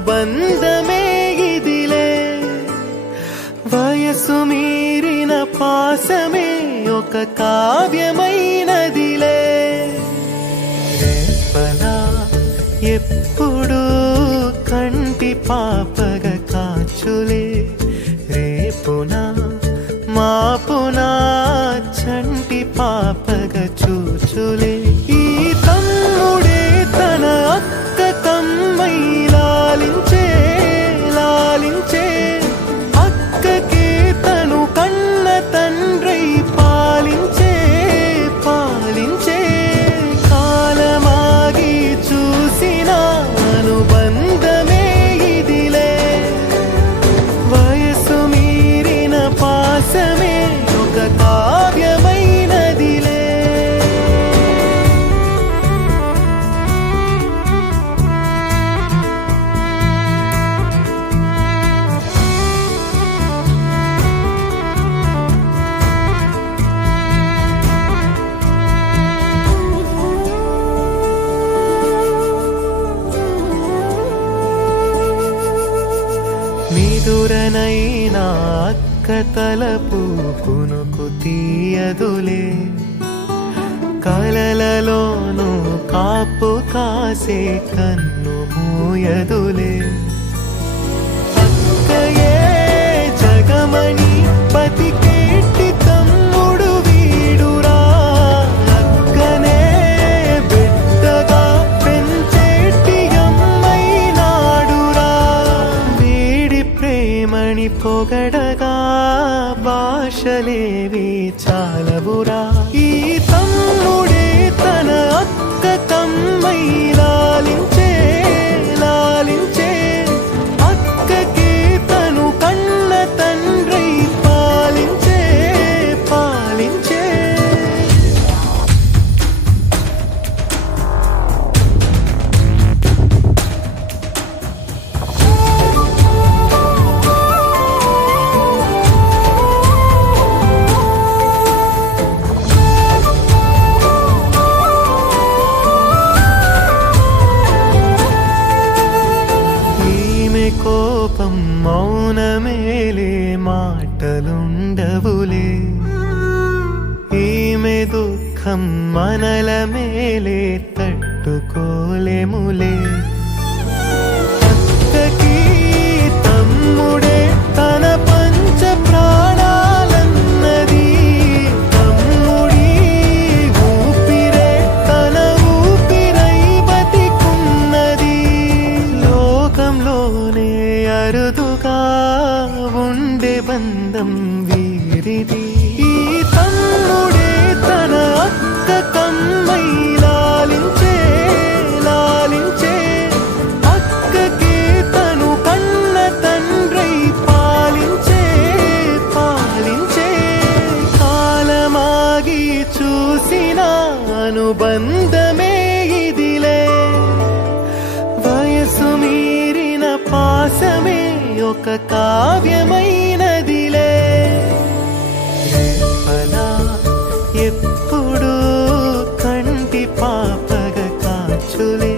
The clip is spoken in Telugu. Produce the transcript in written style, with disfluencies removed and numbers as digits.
అనుబంధమే ఇదిలే వయసు మీరిన పాసమే ఒక కావ్యమైనదిలే రేపలా ఎప్పుడు కంటి పాపగ కాచులే రేపునా మాపునా చంటి పాపగ చూచులే ఈ తమ్ముడే తన అక్క కమ్మై లాలించే లాలించే అక్కకే తను కన్న తండ్రై పాలించే పాలించే కాలమాగి చూసిన అనుబంధమే ఇదిలే వయసు మీరిన పాసమే ఒక కావ్యమైనదిలే మిదురనైనా అక్క తలపు కునుకు తీయదులే కలలలోనూ కాపు కాసే కన్ను మూయదులే అక్కయే జగమణి బతికేటి తమ్ముడు వీడురా అక్కనే బిడ్డగా పెంచేటి అమ్మైనాడురా వీడి ప్రేమని పొగడగా భాషలేవి చాలవురా ఈ తమ్ముడే తన అక్క కమ్మై లాలించే లాలించే అక్కకే తను కన్న తండ్రై పాలించే పాలించే కోపం మౌనమేలే మాటలుండవులే ఈమె దుఃఖం మనల మేలే తట్టుకోలేములే అక్కకి తమ్ముడే తన పంచ ప్రాణాలన్నది తమ్ముడి ఊపిరే తన ఊపిరై బతికున్నది లోకంలోనే అరుదుగా ఉండే బంధం వీరిది ఈ తమ్ముడే తన అక్క కమ్మై లాలించే లాలించే అక్కకే తను కన్న తండ్రై పాలించే పాలించే కాలమాగి చూసిన అనుబంధమే ఇదిలే వయసు మీరిన పాసమే ఒక కావ్యమైనదిలే రేపలా ఎప్పుడు కంటి పాపగ కాచులే